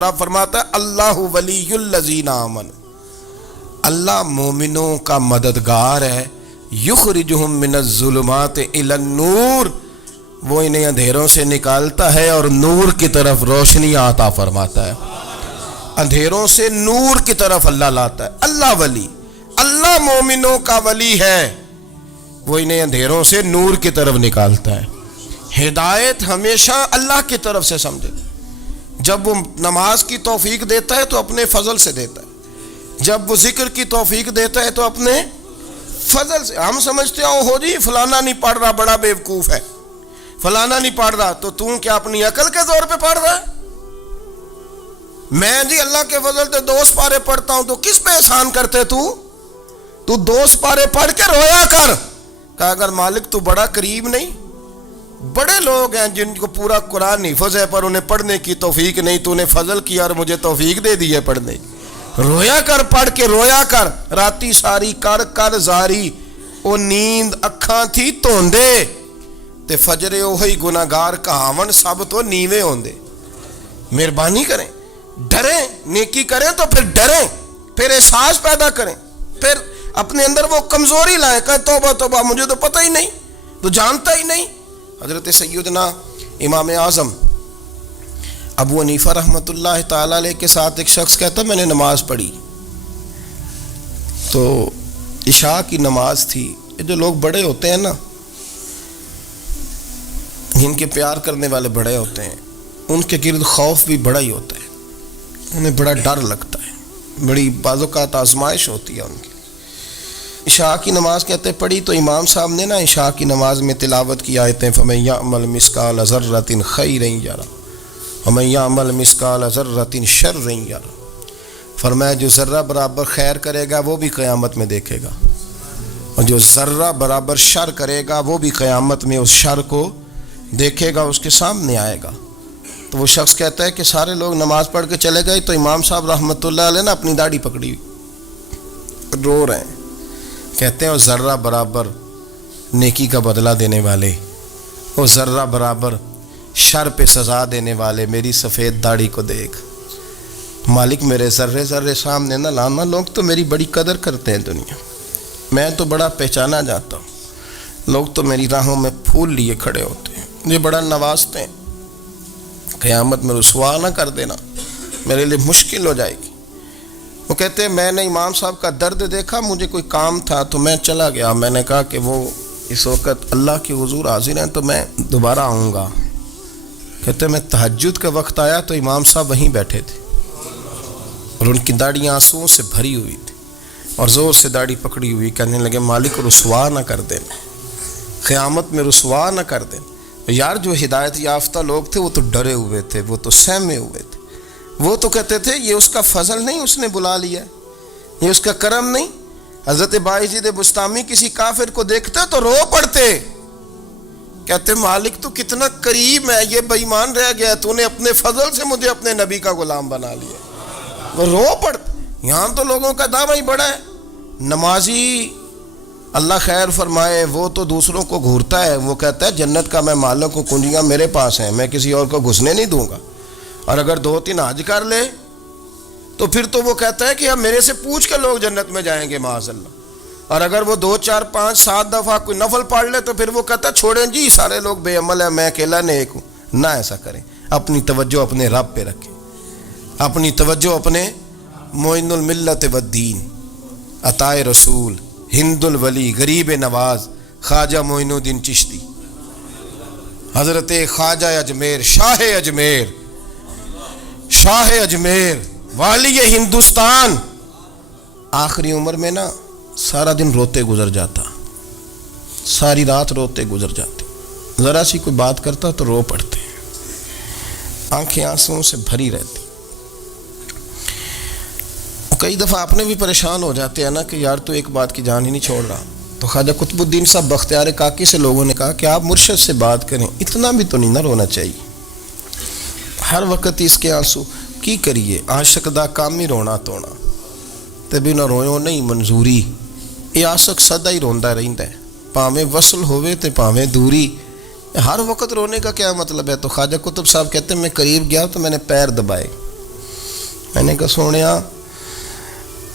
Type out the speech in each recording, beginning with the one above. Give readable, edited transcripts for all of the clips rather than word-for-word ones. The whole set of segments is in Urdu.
آپ فرماتا ہے اللہ ولی الذین آمن، اللہ مومنوں کا مددگار ہے، یخرجہم من الظلمات الی النور، وہ انہیں اندھیروں سے نکالتا ہے اور نور کی طرف روشنی عطا فرماتا ہے، اندھیروں سے نور کی طرف اللہ لاتا ہے۔ اللہ ولی، اللہ مومنوں کا ولی ہے، وہ انہیں اندھیروں سے نور کی طرف نکالتا ہے۔ ہدایت ہمیشہ اللہ کی طرف سے سمجھے، جب وہ نماز کی توفیق دیتا ہے تو اپنے فضل سے دیتا ہے، جب وہ ذکر کی توفیق دیتا ہے تو اپنے فضل سے۔ ہم سمجھتے ہیں ہو جی فلانا نہیں پڑھ رہا بڑا بیوقوف ہے، فلانا نہیں پڑھ رہا، تو تم کیا اپنی عقل کے زور پہ پڑھ رہا ہے؟ میں جی اللہ کے فضل سے 2 پارے پڑھتا ہوں، تو کس پہ احسان کرتے تو 2 پارے پڑھ کے رویا کر، کہا اگر مالک تو بڑا قریب نہیں، بڑے لوگ ہیں جن کو پورا قرآن حفظ ہے پر انہیں پڑھنے کی توفیق نہیں، تو انہیں فضل کیا اور مجھے توفیق دے دی ہے پڑھنے کی۔ رویا کر، پڑھ کے رویا کر، راتی ساری کر کر زاری، او نیند اکھاں تھی توندے تے فجرے اوہی گناہگار کہاون سب تو نیوے ہوندے۔ مہربانی کریں، ڈریں، نیکی کریں تو پھر ڈریں، پھر احساس پیدا کریں، پھر اپنے اندر وہ کمزوری لائیں کہ توبہ توبہ مجھے تو پتہ ہی نہیں، تو جانتا ہی نہیں۔ حضرت سیدنا امام اعظم ابو حنیفہ رحمۃ اللہ تعالی علیہ کے ساتھ ایک شخص کہتا میں نے نماز پڑھی، تو عشاء کی نماز تھی۔ یہ جو لوگ بڑے ہوتے ہیں نا، جن کے پیار کرنے والے بڑے ہوتے ہیں، ان کے گرد خوف بھی بڑا ہی ہوتا ہے، انہیں بڑا ڈر لگتا ہے، بڑی بعض اوقات آزمائش ہوتی ہے ان کی۔ عشاء کی نماز کہتے پڑھی تو امام صاحب نے نا عشاء کی نماز میں تلاوت کی آیتیں فَمَن يَعْمَلْ مِثْقَالَ ذَرَّةٍ خَيْرًا يَرَهُ وَمَن يَعْمَلْ مِثْقَالَ ذَرَّةٍ شَرًّا يَرَهُ، فرمایا جو ذرہ برابر خیر کرے گا وہ بھی قیامت میں دیکھے گا، اور جو ذرہ برابر شر کرے گا وہ بھی قیامت میں اس شر کو دیکھے گا، اس کے سامنے آئے گا۔ تو وہ شخص کہتا ہے کہ سارے لوگ نماز پڑھ کے چلے گئے تو امام صاحب رحمۃ اللہ علیہ نے اپنی داڑھی پکڑی رو رہے ہیں، کہتے ہیں وہ ذرہ برابر نیکی کا بدلہ دینے والے، وہ ذرہ برابر شر پہ سزا دینے والے میری سفید داڑھی کو دیکھ، مالک میرے ذرے ذرے سامنے نہ لانا، لوگ تو میری بڑی قدر کرتے ہیں دنیا، میں تو بڑا پہچانا جاتا ہوں، لوگ تو میری راہوں میں پھول لیے کھڑے ہوتے ہیں، مجھے بڑا نوازتے ہیں، قیامت میں رسوا نہ کر دینا، میرے لیے مشکل ہو جائے گی۔ وہ کہتے ہیں میں نے امام صاحب کا درد دیکھا، مجھے کوئی کام تھا تو میں چلا گیا، میں نے کہا کہ وہ اس وقت اللہ کے حضور حاضر ہیں تو میں دوبارہ آؤں گا۔ کہتے ہیں میں تہجد کا وقت آیا تو امام صاحب وہیں بیٹھے تھے اور ان کی داڑھی آنسوؤں سے بھری ہوئی تھی اور زور سے داڑھی پکڑی ہوئی، کہنے لگے مالک رسوا نہ کر دینا، قیامت میں رسوا نہ کر دینا۔ یار جو ہدایت یافتہ لوگ تھے وہ تو ڈرے ہوئے تھے، وہ تو سہمے ہوئے تھے، وہ تو کہتے تھے یہ اس کا فضل نہیں، اس نے بلا لیا، یہ اس کا کرم نہیں۔ حضرت باعزید بستامی کسی کافر کو دیکھتے تو رو پڑتے، کہتے مالک تو کتنا قریب ہے، یہ بے ایمان رہ گیا، تو نے اپنے فضل سے مجھے اپنے نبی کا غلام بنا لیا، وہ رو پڑتے۔ یہاں تو لوگوں کا دعویٰ ہی بڑا ہے، نمازی اللہ خیر فرمائے وہ تو دوسروں کو گھورتا ہے، وہ کہتا ہے جنت کا میں مالک ہوں، کنجیاں میرے پاس ہیں، میں کسی اور کو گھسنے نہیں دوں گا، اور اگر 2-3 حج کر لے تو پھر تو وہ کہتا ہے کہ اب میرے سے پوچھ کے لوگ جنت میں جائیں گے معاذ اللہ، اور اگر وہ 2 4 5 7 دفعہ کوئی نفل پڑھ لے تو پھر وہ کہتا ہے چھوڑیں جی سارے لوگ بے عمل ہیں، میں اکیلا نیک ہوں۔ نہ ایسا کریں، اپنی توجہ اپنے رب پہ رکھیں، اپنی توجہ اپنے معین الملت والدین، عطائے رسول، ہند الولی، غریب نواز، خواجہ معین الدین چشتی، حضرت خواجہ اجمیر، شاہ اجمیر، شاہ اجمیر، والی ہندوستان، آخری عمر میں نا سارا دن روتے گزر جاتا، ساری رات روتے گزر جاتی، ذرا سی کوئی بات کرتا تو رو پڑتے، آنکھیں آنسوؤں سے بھری رہتی۔ کئی دفعہ آپ نے بھی پریشان ہو جاتے ہیں نا کہ یار تو ایک بات کی جان ہی نہیں چھوڑ رہا، تو خواجہ قطب الدین صاحب بختیار کاکی سے لوگوں نے کہا کہ آپ مرشد سے بات کریں، اتنا بھی تو نہیں نہ رونا چاہیے، ہر وقت اس کے آنسو کی کریے، عاشق دا کام ہی رونا تونا تے بھی نہ رویو نہیں منظوری، یہ عاشق سدا ہی روندا رہندا ہے، پاویں وصل ہوئے تے پاویں دوری، ہر وقت رونے کا کیا مطلب ہے؟ تو خواجہ قطب صاحب کہتے ہیں میں قریب گیا تو میں نے پیر دبائے، میں نے کہا سونیا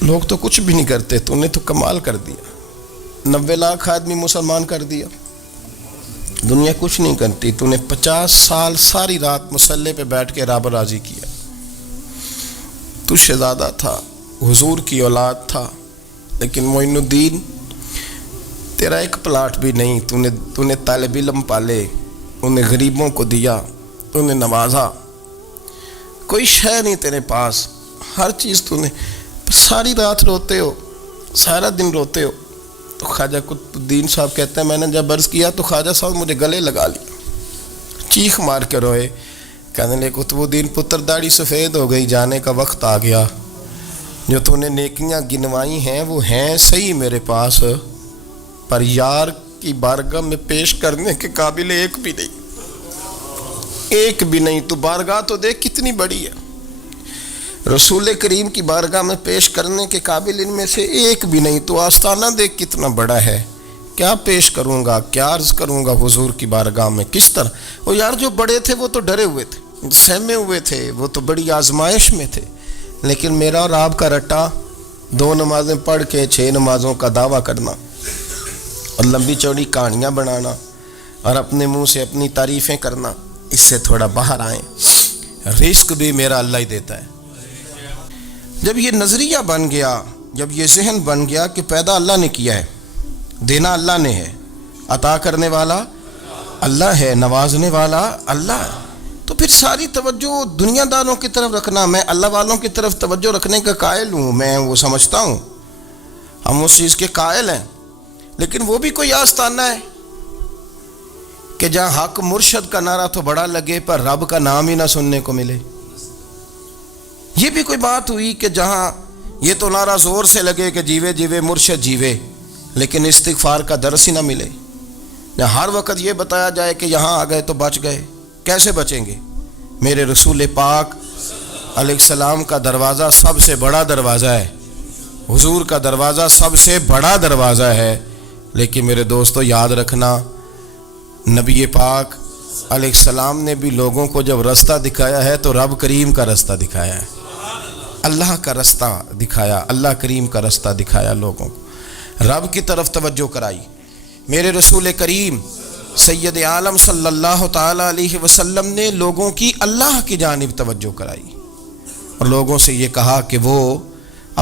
لوگ تو کچھ بھی نہیں کرتے، تو نے تو کمال کر دیا، 90 لاکھ آدمی مسلمان کر دیا، دنیا کچھ نہیں کرتی، تو نے 50 سال ساری رات مصلی پہ بیٹھ کے رب راضی کیا، تو شہزادہ تھا، حضور کی اولاد تھا، لیکن معین الدین تیرا ایک پلاٹ بھی نہیں، تو نے طالب علم پالے، انہیں غریبوں کو دیا، انہیں نوازا، کوئی شے نہیں تیرے پاس، ہر چیز تو نے، ساری رات روتے ہو، سارا دن روتے ہو۔ تو خواجہ قطب الدین صاحب کہتے ہیں میں نے جب عرض کیا تو خواجہ صاحب مجھے گلے لگا لیا، چیخ مار کے روئے، کہنے لے قطب الدین پتر داڑھی سفید ہو گئی، جانے کا وقت آ گیا، جو تو نے نیکیاں گنوائی ہیں وہ ہیں صحیح میرے پاس، پر یار کی بارگاہ میں پیش کرنے کے قابل ایک بھی نہیں، ایک بھی نہیں۔ تو بارگاہ تو دیکھ کتنی بڑی ہے، رسول کریم کی بارگاہ میں پیش کرنے کے قابل ان میں سے ایک بھی نہیں، تو آستانہ دیکھ کتنا بڑا ہے، کیا پیش کروں گا، کیا عرض کروں گا حضور کی بارگاہ میں، کس طرح۔ وہ یار جو بڑے تھے وہ تو ڈرے ہوئے تھے، سہمے ہوئے تھے، وہ تو بڑی آزمائش میں تھے، لیکن میرا اور آپ کا رٹا 2 نمازیں پڑھ کے 6 نمازوں کا دعویٰ کرنا اور لمبی چوڑی کہانیاں بنانا اور اپنے منہ سے اپنی تعریفیں کرنا، اس سے تھوڑا باہر آئیں، رزق بھی میرا اللہ ہی دیتا ہے۔ جب یہ نظریہ بن گیا، جب یہ ذہن بن گیا کہ پیدا اللہ نے کیا ہے، دینا اللہ نے ہے، عطا کرنے والا اللہ ہے، نوازنے والا اللہ ہے، تو پھر ساری توجہ دنیا داروں کی طرف رکھنا، میں اللہ والوں کی طرف توجہ رکھنے کا قائل ہوں، میں وہ سمجھتا ہوں، ہم اس چیز کے قائل ہیں، لیکن وہ بھی کوئی آستانہ ہے کہ جہاں حق مرشد کا نعرہ تو بڑا لگے پر رب کا نام ہی نہ سننے کو ملے۔ یہ بھی کوئی بات ہوئی کہ جہاں یہ تو نعرہ زور سے لگے کہ جیوے جیوے مرشد جیوے، لیکن استغفار کا درس ہی نہ ملے، جہاں ہر وقت یہ بتایا جائے کہ یہاں آ گئے تو بچ گئے، کیسے بچیں گے؟ میرے رسول پاک علیہ السلام کا دروازہ سب سے بڑا دروازہ ہے، حضور کا دروازہ سب سے بڑا دروازہ ہے، لیکن میرے دوستو یاد رکھنا، نبی پاک علیہ السلام نے بھی لوگوں کو جب رستہ دکھایا ہے تو رب کریم کا رستہ دکھایا ہے، اللہ کا رستہ دکھایا، اللہ کریم کا رستہ دکھایا، لوگوں کو رب کی طرف توجہ کرائی۔ میرے رسول کریم سید عالم صلی اللہ تعالی علیہ وسلم نے لوگوں کی اللہ کی جانب توجہ کرائی اور لوگوں سے یہ کہا کہ وہ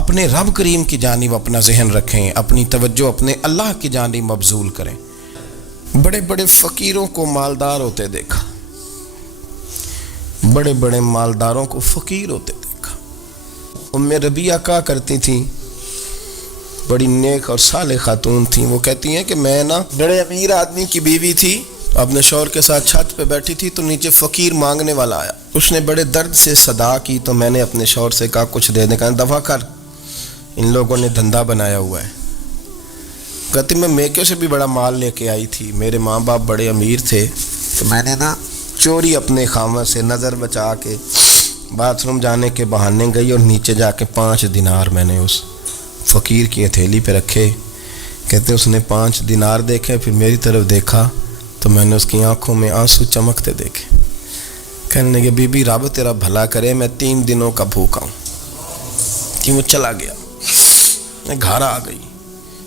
اپنے رب کریم کی جانب اپنا ذہن رکھیں، اپنی توجہ اپنے اللہ کی جانب مبذول کریں۔ بڑے بڑے فقیروں کو مالدار ہوتے دیکھا، بڑے بڑے مالداروں کو فقیر ہوتے دیکھا۔ ام ربیعہ کہا کرتی تھیں، بڑی نیک اور صالح خاتون تھیں، وہ کہتی ہیں کہ میں نا بڑے امیر آدمی کی بیوی تھی، اپنے شوہر کے ساتھ چھت پہ بیٹھی تھی تو نیچے فقیر مانگنے والا آیا، اس نے بڑے درد سے صدا کی تو میں نے اپنے شوہر سے کہا کچھ دے دیں، کہا دفع کر، ان لوگوں نے دھندا بنایا ہوا ہے۔ کہتی میں میکے سے بھی بڑا مال لے کے آئی تھی، میرے ماں باپ بڑے امیر تھے تو میں نے نا چوری اپنے خامہ سے نظر بچا کے باتھ روم جانے کے بہانے گئی اور نیچے جا کے 5 دینار میں نے اس فقیر کی ہتھیلی پہ رکھے۔ کہتے اس نے 5 دینار دیکھے، پھر میری طرف دیکھا تو میں نے اس کی آنکھوں میں آنسو چمکتے دیکھے، کہنے لگے بی بی رب تیرا بھلا کرے، میں 3 دنوں کا بھوکا ہوں۔ کہ وہ چلا گیا، میں گھر آ گئی،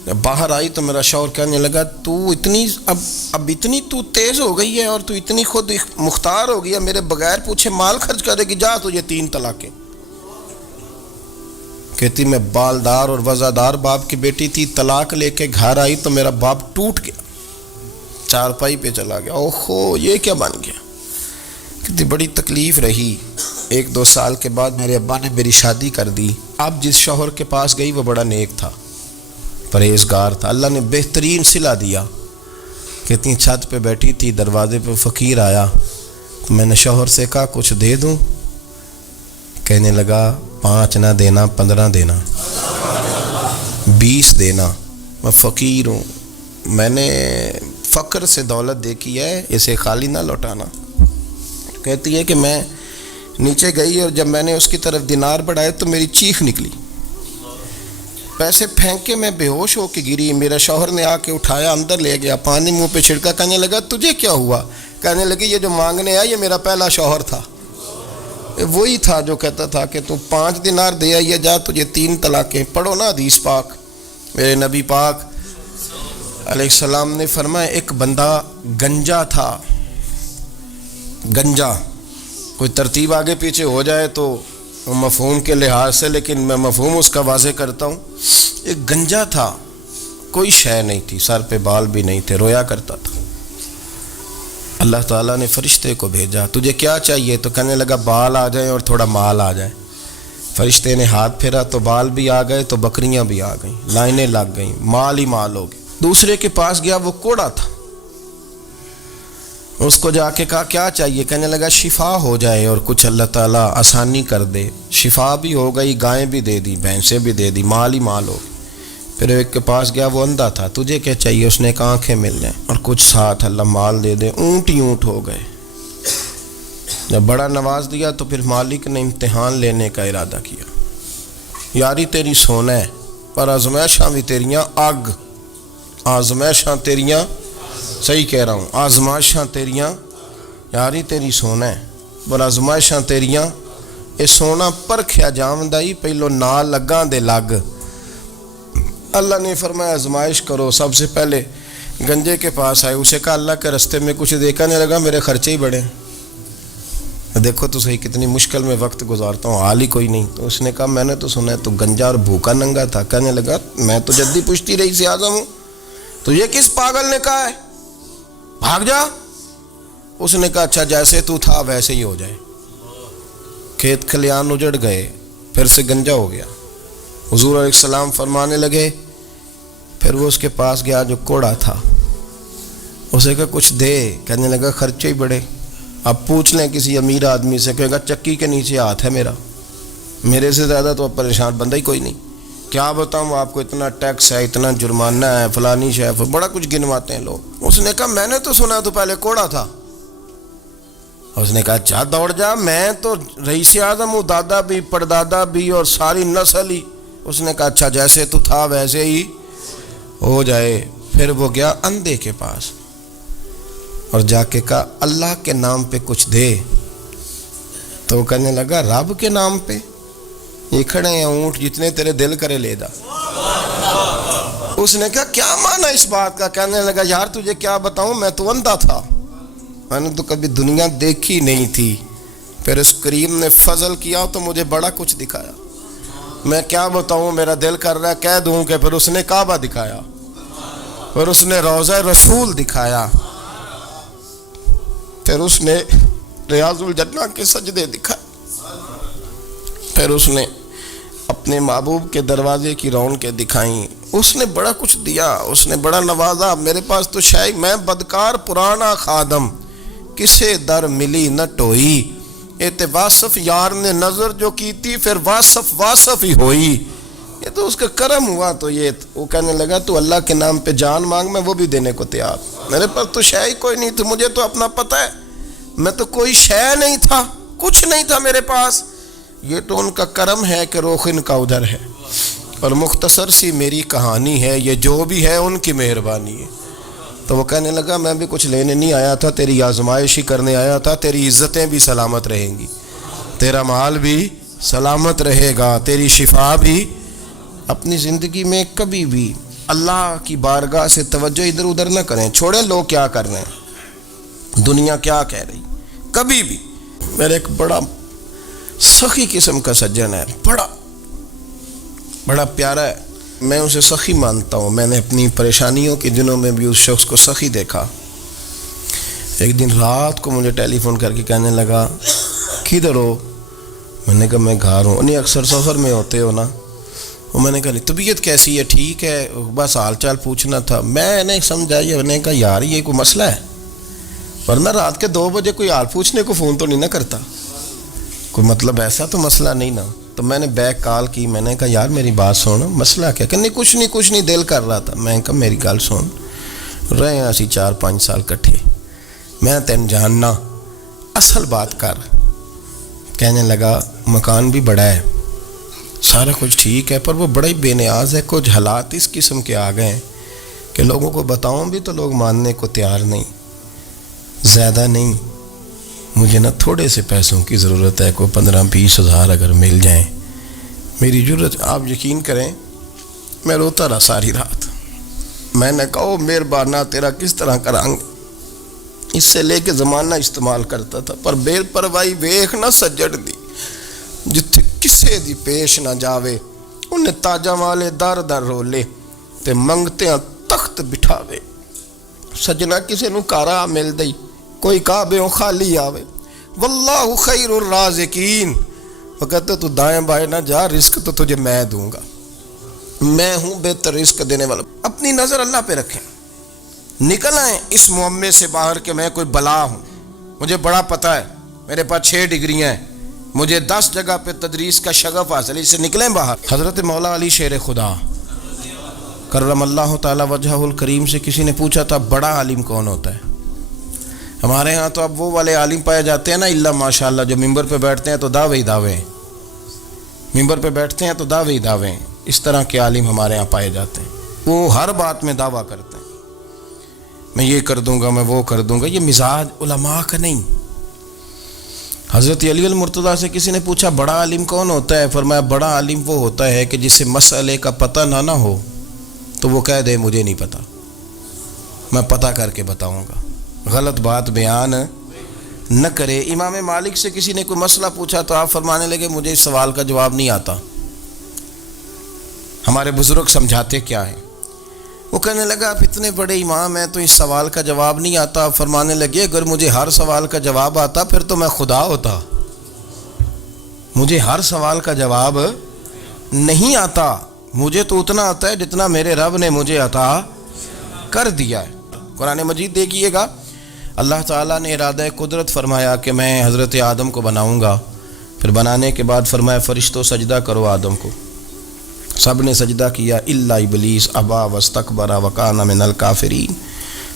جب باہر آئی تو میرا شوہر کہنے لگا تو اتنی اب اتنی تو تیز ہو گئی ہے اور تو اتنی خود مختار ہو گئی ہے، میرے بغیر پوچھے مال خرچ کرے گی، جا تجھے 3 طلاقیں۔ کہتی میں بالدار اور وزادار باپ کی بیٹی تھی، طلاق لے کے گھر آئی تو میرا باپ ٹوٹ گیا، چارپائی پہ چلا گیا، اوہو یہ کیا بن گیا۔ کہتی بڑی تکلیف رہی، 1-2 سال کے بعد میرے ابا نے میری شادی کر دی۔ اب جس شوہر کے پاس گئی وہ بڑا نیک تھا، پرہیزگار تھا، اللہ نے بہترین صلہ دیا۔ کہتی چھت پہ بیٹھی تھی، دروازے پہ فقیر آیا تو میں نے شوہر سے کہا کچھ دے دوں، کہنے لگا 5 نہ دینا، 15 دینا، 20 دینا، میں فقیر ہوں، میں نے فقر سے دولت دیکھی ہے، اسے خالی نہ لوٹانا۔ کہتی ہے کہ میں نیچے گئی اور جب میں نے اس کی طرف دینار بڑھائے تو میری چیخ نکلی، پیسے پھینک کے میں بے ہوش ہو کے گری، میرا شوہر نے آ کے اٹھایا، اندر لے گیا، پانی منہ پہ چھڑکا، کہنے لگا تجھے کیا ہوا؟ کہنے لگی یہ جو مانگنے آیا یہ میرا پہلا شوہر تھا، وہی تھا جو کہتا تھا کہ تو 5 دینار دے آئیے جا، تجھے 3 طلاقیں. پڑھو نا حدیث پاک. میرے نبی پاک علیہ السلام نے فرمایا ایک بندہ گنجا تھا. گنجا، کوئی ترتیب آگے پیچھے ہو جائے تو مفہوم کے لحاظ سے، لیکن میں مفہوم اس کا واضح کرتا ہوں. ایک گنجا تھا، کوئی شے نہیں تھی، سر پہ بال بھی نہیں تھے، رویا کرتا تھا. اللہ تعالیٰ نے فرشتے کو بھیجا، تجھے کیا چاہیے؟ تو کہنے لگا بال آ جائیں اور تھوڑا مال آ جائے. فرشتے نے ہاتھ پھیرا تو بال بھی آ گئے، تو بکریاں بھی آ گئیں، لائنیں لگ گئیں، مال ہی مال ہو گئے. دوسرے کے پاس گیا، وہ کوڑا تھا. اس کو جا کے کہا کیا چاہیے؟ کہنے لگا شفا ہو جائے اور کچھ اللہ تعالیٰ آسانی کر دے. شفا بھی ہو گئی، گائیں بھی دے دی، بھینسیں بھی دے دی، مال ہی مال ہو گئی. پھر ایک کے پاس گیا، وہ اندھا تھا. تجھے کیا چاہیے؟ اس نے کہا آنکھیں مل جائیں اور کچھ ساتھ اللہ مال دے دے. اونٹ ہی اونٹ ہو گئے. جب بڑا نواز دیا تو پھر مالک نے امتحان لینے کا ارادہ کیا. یاری تیری سونا ہے پر آزمائشاں بھی تیریاں اگ. آزمائشاں تیریاں، صحیح کہہ رہا ہوں، آزمائشاں تیریاں، یاری تیری سونا ہے پر آزمائشاں تیریاں. یہ سونا پرکھیا جامدہ ہی پہلو نال لگاں دے لگ. اللہ نے فرمایا آزمائش کرو. سب سے پہلے گنجے کے پاس آئے، اسے کہا اللہ کے رستے میں کچھ دیکھا نہیں لگا، میرے خرچے ہی بڑے. دیکھو تو صحیح کتنی مشکل میں وقت گزارتا ہوں، حال ہی کوئی نہیں. تو اس نے کہا میں نے تو سنا ہے تو گنجا اور بھوکا ننگا تھا. کہنے لگا میں تو جدی پشتی رئیس اعظم ہوں. تو یہ کس پاگل نے کہا ہے؟ بھاگ جا. اس نے کہا اچھا جیسے تو تھا ویسے ہی ہو جائے. کھیت کھلیان اجڑ گئے، پھر سے گنجا ہو گیا. حضور علیہ السلام فرمانے لگے. پھر وہ اس کے پاس گیا جو کوڑا تھا. اسے کہا کچھ دے. کہنے لگا خرچے ہی بڑے. اب پوچھ لیں کسی امیر آدمی سے، کہے گا چکی کے نیچے ہاتھ ہے میرا، میرے سے زیادہ تو اب پریشان بندہ ہی کوئی نہیں. کیا بتاؤں آپ کو، اتنا ٹیکس ہے، اتنا جرمانہ ہے، فلانی شے، بڑا کچھ گنواتے ہیں لوگ. اس نے کہا میں نے تو سنا تو پہلے کوڑا تھا. اس نے کہا اچھا دوڑ جا، میں تو رئیس اعظم ہوں، دادا بھی پردادا بھی اور ساری نسل ہی. اس نے کہا اچھا جیسے تو تھا ویسے ہی ہو جائے. پھر وہ گیا اندھے کے پاس اور جا کے کہا اللہ کے نام پہ کچھ دے. تو وہ کہنے لگا رب کے نام پہ؟ یہ کھڑے ہیں اونٹ، جتنے تیرے دل کرے لے دا. اس نے کہا کیا معنی اس بات کا؟ کہنے لگا یار تجھے کیا بتاؤں، میں تو اندھا تھا، میں نے تو کبھی دنیا دیکھی نہیں تھی. پھر اس کریم نے فضل کیا تو مجھے بڑا کچھ دکھایا. میں کیا بتاؤں، میرا دل کر رہا ہے کہہ دوں کہ پھر اس نے کعبہ دکھایا، پھر اس نے روضہ رسول دکھایا، پھر اس نے ریاض الجنہ کے سجدے دکھائے، پھر اس نے اپنے محبوب کے دروازے کی رونقیں دکھائیں. اس نے بڑا کچھ دیا، اس نے بڑا نوازا. میرے پاس تو شاید میں بدکار پرانا خادم، کسے در ملی نہ ٹوئی. اے واصف یار نے نظر جو کی تھی، پھر واصف ہی ہوئی. یہ تو اس کا کرم ہوا. تو یہ وہ کہنے لگا تو اللہ کے نام پہ جان مانگ، میں وہ بھی دینے کو تیار. میرے پاس تو شے ہی کوئی نہیں تھی، مجھے تو اپنا پتہ ہے، میں تو کوئی شے نہیں تھا، کچھ نہیں تھا میرے پاس. یہ تو ان کا کرم ہے کہ رخ ان کا ادھر ہے. اور مختصر سی میری کہانی ہے، یہ جو بھی ہے ان کی مہربانی ہے. تو وہ کہنے لگا میں بھی کچھ لینے نہیں آیا تھا، تیری آزمائش ہی کرنے آیا تھا. تیری عزتیں بھی سلامت رہیں گی، تیرا مال بھی سلامت رہے گا، تیری شفا بھی. اپنی زندگی میں کبھی بھی اللہ کی بارگاہ سے توجہ ادھر ادھر نہ کریں. چھوڑیں لوگ کیا کر رہے ہیں، دنیا کیا کہہ رہی. کبھی بھی. میرے ایک بڑا سخی قسم کا سجن ہے، بڑا پیارا ہے، میں اسے سخی مانتا ہوں. میں نے اپنی پریشانیوں کے دنوں میں بھی اس شخص کو سخی دیکھا. ایک دن رات کو مجھے ٹیلی فون کر کے کہنے لگا کدھر ہو؟ میں نے کہا میں گھر ہوں. نہیں اکثر سفر میں ہوتے ہو نا؟ اور میں نے کہا طبیعت کیسی ہے؟ ٹھیک ہے، بس حال چال پوچھنا تھا. میں نے سمجھا، میں نے کہا یار یہ کوئی مسئلہ ہے، ورنہ رات کے 2 بجے کوئی حال پوچھنے کو فون تو نہیں نہ کرتا، کوئی مطلب ایسا تو مسئلہ نہیں نا. تو میں نے بیک کال کی، میں نے کہا یار میری بات سن، مسئلہ کیا؟ کہ نہیں کچھ نہیں دل کر رہا تھا. میں نے کہا میری گل سن، رہے ہیں اسی 4-5 سال کٹھے، میں تین جاننا، اصل بات کر. کہنے لگا مکان بھی بڑا ہے، سارا کچھ ٹھیک ہے، پر وہ بڑا ہی بے نیاز ہے. کچھ حالات اس قسم کے آ گئے ہیں کہ لوگوں کو بتاؤں بھی تو لوگ ماننے کو تیار نہیں، زیادہ نہیں، مجھے نا تھوڑے سے پیسوں کی ضرورت ہے، کوئی 15-20 ہزار اگر مل جائیں میری ضرورت۔ آپ یقین کریں میں روتا رہا ساری رات۔ میں نے کہا مہربانہ تیرا کس طرح کرانگے، اس سے لے کے زمانہ استعمال کرتا تھا، پر بے پرواہی ویکھ نہ سجڑ دی، جتھے کسے دی پیش نہ جاوے انہیں تاجاں والے در در رولے تے منگتے ہیں تخت بٹھاوے۔ سجنا کسے نو کارا مل دئی، کوئی کعبے خالی آوے، واللہ خیر الرازقین، وہ کہتے تو دائیں بائیں نہ جا، رزق تو تجھے میں دوں گا، میں ہوں بہتر رزق دینے والا۔ اپنی نظر اللہ پہ رکھیں، نکل آئیں اس معمے سے باہر کہ میں کوئی بلا ہوں، مجھے بڑا پتہ ہے، میرے پاس 6 ڈگریاں ہیں، مجھے 10 جگہ پہ تدریس کا شغف حاصل ہے، اس سے نکلیں باہر۔ حضرت مولا علی شیر خدا کرم اللہ تعالی وجہہ الکریم سے کسی نے پوچھا تھا بڑا عالم کون ہوتا ہے؟ ہمارے ہاں تو اب وہ والے عالم پائے جاتے ہیں نا اللہ ماشاءاللہ، جو ممبر پہ بیٹھتے ہیں تو دعوے ہی دعوے، ممبر پہ بیٹھتے ہیں تو دعوے ہی دعوے، اس طرح کے عالم ہمارے ہاں پائے جاتے ہیں، وہ ہر بات میں دعویٰ کرتے ہیں، میں یہ کر دوں گا، میں وہ کر دوں گا۔ یہ مزاج علماء کا نہیں۔ حضرت علی المرتضیٰ سے کسی نے پوچھا بڑا عالم کون ہوتا ہے؟ فرمایا بڑا عالم وہ ہوتا ہے کہ جسے مسئلے کا پتہ نہ ہو تو وہ کہہ دے مجھے نہیں پتہ، میں پتہ کر کے بتاؤں گا، غلط بات بیان نہ کرے۔ امام مالک سے کسی نے کوئی مسئلہ پوچھا تو آپ فرمانے لگے مجھے اس سوال کا جواب نہیں آتا، ہمارے بزرگ سمجھاتے کیا ہیں؟ وہ کہنے لگا آپ اتنے بڑے امام ہیں تو اس سوال کا جواب نہیں آتا۔ آپ فرمانے لگے اگر مجھے ہر سوال کا جواب آتا پھر تو میں خدا ہوتا، مجھے ہر سوال کا جواب نہیں آتا، مجھے تو اتنا آتا ہے جتنا میرے رب نے مجھے عطا کر دیا ہے۔ قرآن مجید دیکھیے گا، اللہ تعالیٰ نے ارادہ قدرت فرمایا کہ میں حضرت آدم کو بناؤں گا، پھر بنانے کے بعد فرمایا فرشتوں سجدہ کرو آدم کو، سب نے سجدہ کیا الا ابلیس ابا واستکبر وکان من الکافرین،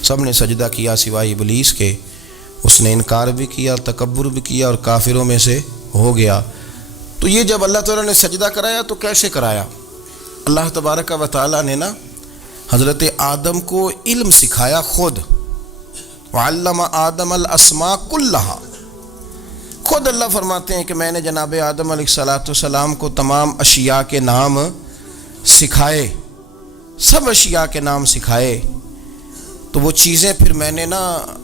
سب نے سجدہ کیا سوائے ابلیس کے، اس نے انکار بھی کیا، تکبر بھی کیا اور کافروں میں سے ہو گیا۔ تو یہ جب اللہ تعالیٰ نے سجدہ کرایا تو کیسے کرایا؟ اللہ تبارک و تعالیٰ نے نا حضرت آدم کو علم سکھایا خود، وعلم آدم الاسماء کلہا، خود اللہ فرماتے ہیں کہ میں نے جناب آدم علیہ السلام کو تمام اشیاء کے نام سکھائے، سب اشیاء کے نام سکھائے۔ تو وہ چیزیں پھر میں نے نا،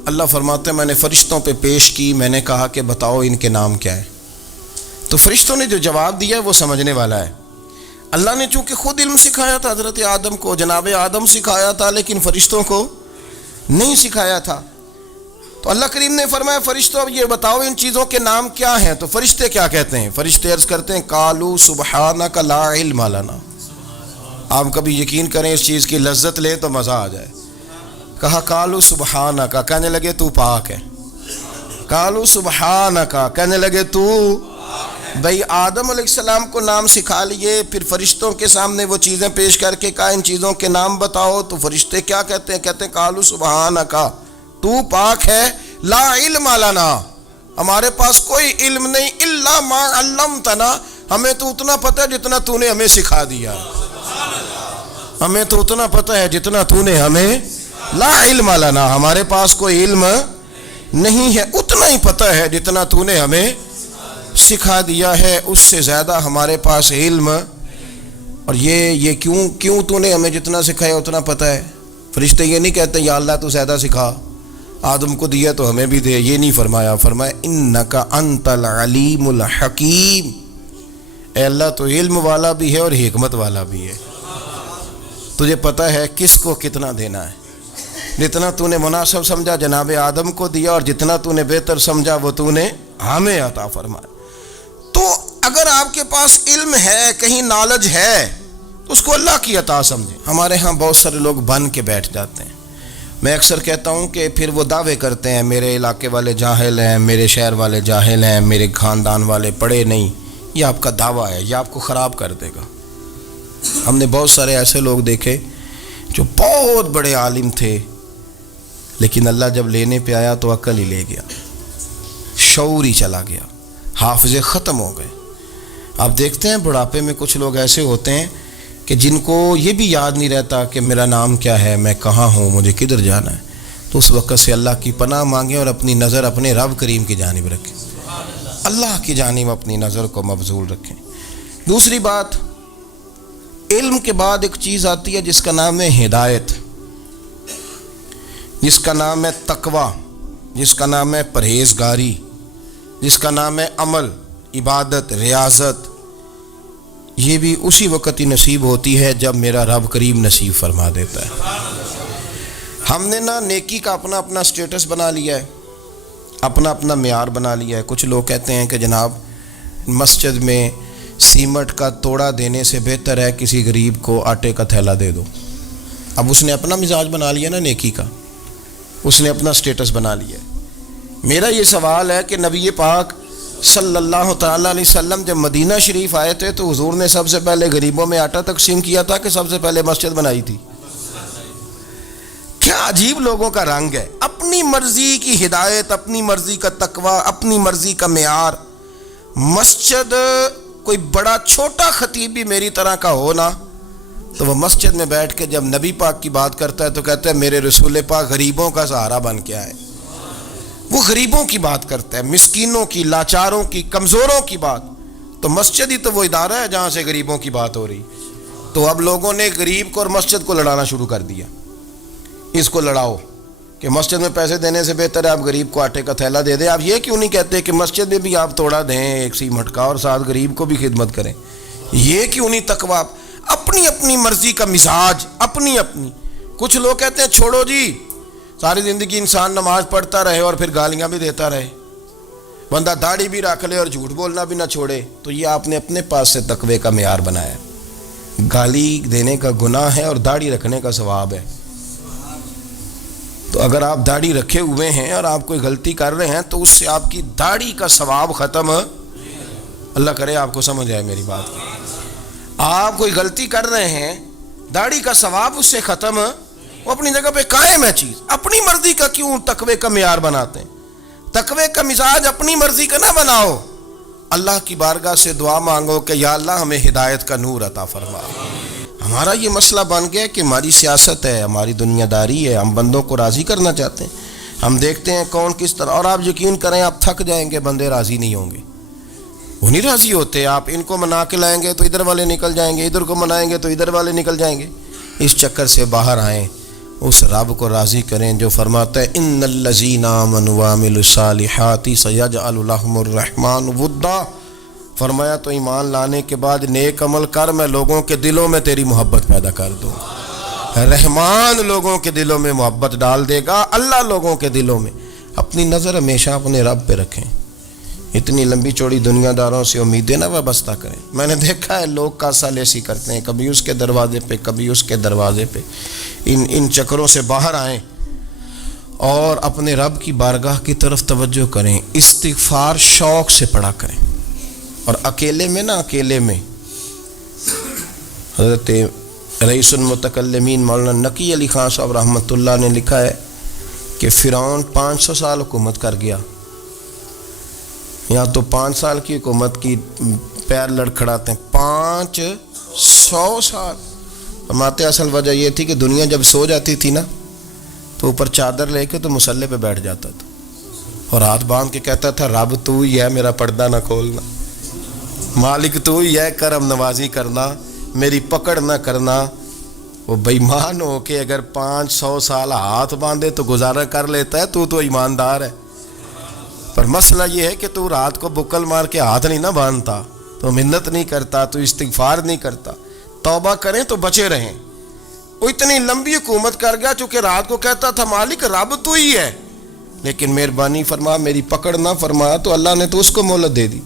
اللہ فرماتے ہیں میں نے فرشتوں پہ پیش کی، میں نے کہا کہ بتاؤ ان کے نام کیا ہے، تو فرشتوں نے جو جواب دیا ہے وہ سمجھنے والا ہے۔ اللہ نے چونکہ خود علم سکھایا تھا حضرت آدم کو، جناب آدم سکھایا تھا لیکن فرشتوں کو نہیں سکھایا تھا، تو اللہ کریم نے فرمایا فرشتوں اب یہ بتاؤ ان چیزوں کے نام کیا ہیں؟ تو فرشتے کیا کہتے ہیں؟ فرشتے عرض کرتے ہیں قالوا سبحانک لا علم لنا۔ آپ کبھی یقین کریں اس چیز کی لذت لیں تو مزہ آ جائے۔ کہا قالوا سبحانک، کہنے لگے تو پاک ہے، قالوا سبحانک، کہنے لگے تو بھئی آدم علیہ السلام کو نام سکھا لیے، پھر فرشتوں کے سامنے وہ چیزیں پیش کر کے کہا ان چیزوں کے نام بتاؤ، تو فرشتے کیا کہتے ہیں؟ کہتے ہیں قالوا سبحانک، تو پاک ہے، لا علم لنا، ہمارے پاس کوئی علم نہیں، الا ما علمتنا، ہمیں تو اتنا پتہ ہے جتنا تو نے ہمیں سکھا دیا، ہمیں تو اتنا پتہ ہے جتنا تو نے ہمیں، لا علم لنا، ہمارے پاس کوئی علم نہیں ہے، اتنا ہی پتہ ہے جتنا تو نے ہمیں سکھا دیا ہے، اس سے زیادہ ہمارے پاس علم، اور یہ کیوں تو نے ہمیں جتنا سکھایا اتنا پتہ ہے۔ فرشتے یہ نہیں کہتے یا اللہ تو زیادہ سکھا، آدم کو دیا تو ہمیں بھی دے، یہ نہیں فرمایا، فرمایا انک انت العلیم الحکیم، اے اللہ تو علم والا بھی ہے اور حکمت والا بھی ہے، تجھے پتہ ہے کس کو کتنا دینا ہے، جتنا تو نے مناسب سمجھا جناب آدم کو دیا، اور جتنا تو نے بہتر سمجھا وہ تو نے ہمیں عطا فرمایا۔ تو اگر آپ کے پاس علم ہے، کہیں نالج ہے، تو اس کو اللہ کی عطا سمجھیں۔ ہمارے ہاں بہت سارے لوگ بن کے بیٹھ جاتے ہیں، میں اکثر کہتا ہوں کہ پھر وہ دعوے کرتے ہیں میرے علاقے والے جاہل ہیں، میرے شہر والے جاہل ہیں، میرے خاندان والے پڑھے نہیں، یہ آپ کا دعویٰ ہے، یہ آپ کو خراب کر دے گا۔ ہم نے بہت سارے ایسے لوگ دیکھے جو بہت بڑے عالم تھے، لیکن اللہ جب لینے پہ آیا تو عقل ہی لے گیا، شعور ہی چلا گیا، حافظے ختم ہو گئے۔ آپ دیکھتے ہیں بڑھاپے میں کچھ لوگ ایسے ہوتے ہیں کہ جن کو یہ بھی یاد نہیں رہتا کہ میرا نام کیا ہے، میں کہاں ہوں، مجھے کدھر جانا ہے، تو اس وقت سے اللہ کی پناہ مانگیں اور اپنی نظر اپنے رب کریم کی جانب رکھیں، اللہ کی جانب اپنی نظر کو مبذول رکھیں۔ دوسری بات، علم کے بعد ایک چیز آتی ہے جس کا نام ہے ہدایت، جس کا نام ہے تقوی، جس کا نام ہے پرہیزگاری، جس کا نام ہے عمل، عبادت، ریاضت۔ یہ بھی اسی وقت ہی نصیب ہوتی ہے جب میرا رب کریم نصیب فرما دیتا ہے۔ ہم نے نا نیکی کا اپنا اپنا سٹیٹس بنا لیا ہے، اپنا اپنا معیار بنا لیا ہے۔ کچھ لوگ کہتے ہیں کہ جناب مسجد میں سیمٹ کا توڑا دینے سے بہتر ہے کسی غریب کو آٹے کا تھیلا دے دو۔ اب اس نے اپنا مزاج بنا لیا نا نیکی کا، اس نے اپنا سٹیٹس بنا لیا ہے۔ میرا یہ سوال ہے کہ نبی پاک صلی اللہ تعالیٰ علیہ وسلم جب مدینہ شریف آئے تھے تو حضور نے سب سے پہلے غریبوں میں آٹا تقسیم کیا تھا کہ سب سے پہلے مسجد بنائی تھی؟ کیا عجیب لوگوں کا رنگ ہے، اپنی مرضی کی ہدایت، اپنی مرضی کا تقوی، اپنی مرضی کا معیار۔ مسجد کوئی بڑا چھوٹا خطیب بھی میری طرح کا ہو نا تو وہ مسجد میں بیٹھ کے جب نبی پاک کی بات کرتا ہے تو کہتا ہے میرے رسول پاک غریبوں کا سہارا بن کے آئے۔ وہ غریبوں کی بات کرتا ہے، مسکینوں کی، لاچاروں کی، کمزوروں کی بات۔ تو مسجد ہی تو وہ ادارہ ہے جہاں سے غریبوں کی بات ہو رہی۔ تو اب لوگوں نے غریب کو اور مسجد کو لڑانا شروع کر دیا، اس کو لڑاؤ کہ مسجد میں پیسے دینے سے بہتر ہے آپ غریب کو آٹے کا تھیلا دے دیں۔ آپ یہ کیوں نہیں کہتے کہ مسجد میں بھی آپ توڑا دیں ایک سیمٹ کا اور ساتھ غریب کو بھی خدمت کریں؟ یہ کیوں نہیں تقوی؟ اپنی اپنی مرضی کا مزاج، اپنی اپنی۔ کچھ لوگ کہتے ہیں چھوڑو جی، ساری زندگی انسان نماز پڑھتا رہے اور پھر گالیاں بھی دیتا رہے، بندہ داڑھی بھی رکھ لے اور جھوٹ بولنا بھی نہ چھوڑے۔ تو یہ آپ نے اپنے پاس سے تقوی کا معیار بنایا۔ گالی دینے کا گناہ ہے اور داڑھی رکھنے کا ثواب ہے۔ تو اگر آپ داڑھی رکھے ہوئے ہیں اور آپ کوئی غلطی کر رہے ہیں تو اس سے آپ کی داڑھی کا ثواب ختم، اللہ کرے آپ کو سمجھ آئے میری بات۔ آپ کوئی غلطی کر رہے ہیں، داڑھی کا ثواب اس سے ختم، وہ اپنی جگہ پہ قائم ہے چیز۔ اپنی مرضی کا کیوں تقوی کا معیار بناتے ہیں؟ تقوی کا مزاج اپنی مرضی کا نہ بناؤ، اللہ کی بارگاہ سے دعا مانگو کہ یا اللہ ہمیں ہدایت کا نور عطا فرما۔ ہمارا یہ مسئلہ بن گیا کہ ہماری سیاست ہے، ہماری دنیا داری ہے، ہم بندوں کو راضی کرنا چاہتے ہیں۔ ہم دیکھتے ہیں کون کس طرح، اور آپ یقین کریں آپ تھک جائیں گے، بندے راضی نہیں ہوں گے، وہ نہیں راضی ہوتے۔ آپ ان کو منا کے لائیں گے تو ادھر والے نکل جائیں گے، ادھر کو منائیں گے تو ادھر والے نکل جائیں گے۔ اس چکر سے باہر آئیں، اس رب کو راضی کریں جو فرماتا ہے ان الذین آمنوا وعملوا الصالحات سیجعل لهم الرحمن ودا۔ فرمایا تو ایمان لانے کے بعد نیک عمل کر، میں لوگوں کے دلوں میں تیری محبت پیدا کر دوں۔ رحمان لوگوں کے دلوں میں محبت ڈال دے گا، اللہ لوگوں کے دلوں میں۔ اپنی نظر ہمیشہ اپنے رب پہ رکھیں، اتنی لمبی چوڑی دنیا داروں سے امیدیں نہ وابستہ کریں۔ میں نے دیکھا ہے لوگ کاسا لیسی کرتے ہیں، کبھی اس کے دروازے پہ کبھی اس کے دروازے پہ۔ ان چکروں سے باہر آئیں اور اپنے رب کی بارگاہ کی طرف توجہ کریں۔ استغفار شوق سے پڑھا کریں، اور اکیلے میں نا، اکیلے میں۔ حضرت رئیس المتکلمین مولانا نقی علی خان صاحب رحمۃ اللہ نے لکھا ہے کہ فرعون 500 سال حکومت کر گیا، یا تو 5 سال کی حکومت کی پیر لڑکھڑاتے ہیں، 500 سال۔ فرماتے اصل وجہ یہ تھی کہ دنیا جب سو جاتی تھی نا تو اوپر چادر لے کے تو مصلے پہ بیٹھ جاتا تھا اور ہاتھ باندھ کے کہتا تھا رب تو ہی ہے، میرا پردہ نہ کھولنا، مالک تو ہی ہے، کرم نوازی کرنا، میری پکڑ نہ کرنا۔ وہ بے ایمان ہو کے اگر 500 سال ہاتھ باندھے تو گزارا کر لیتا ہے، تو ایماندار ہے۔ پر مسئلہ یہ ہے کہ تو رات کو بکل مار کے ہاتھ نہیں نہ باندھتا، تو منت نہیں کرتا، تو استغفار نہیں کرتا۔ توبہ کریں تو بچے رہیں۔ وہ اتنی لمبی حکومت کر گیا چونکہ رات کو کہتا تھا مالک رب تو ہی ہے، لیکن مہربانی فرما، میری پکڑ نہ فرما، تو اللہ نے تو اس کو مہلت دے دی۔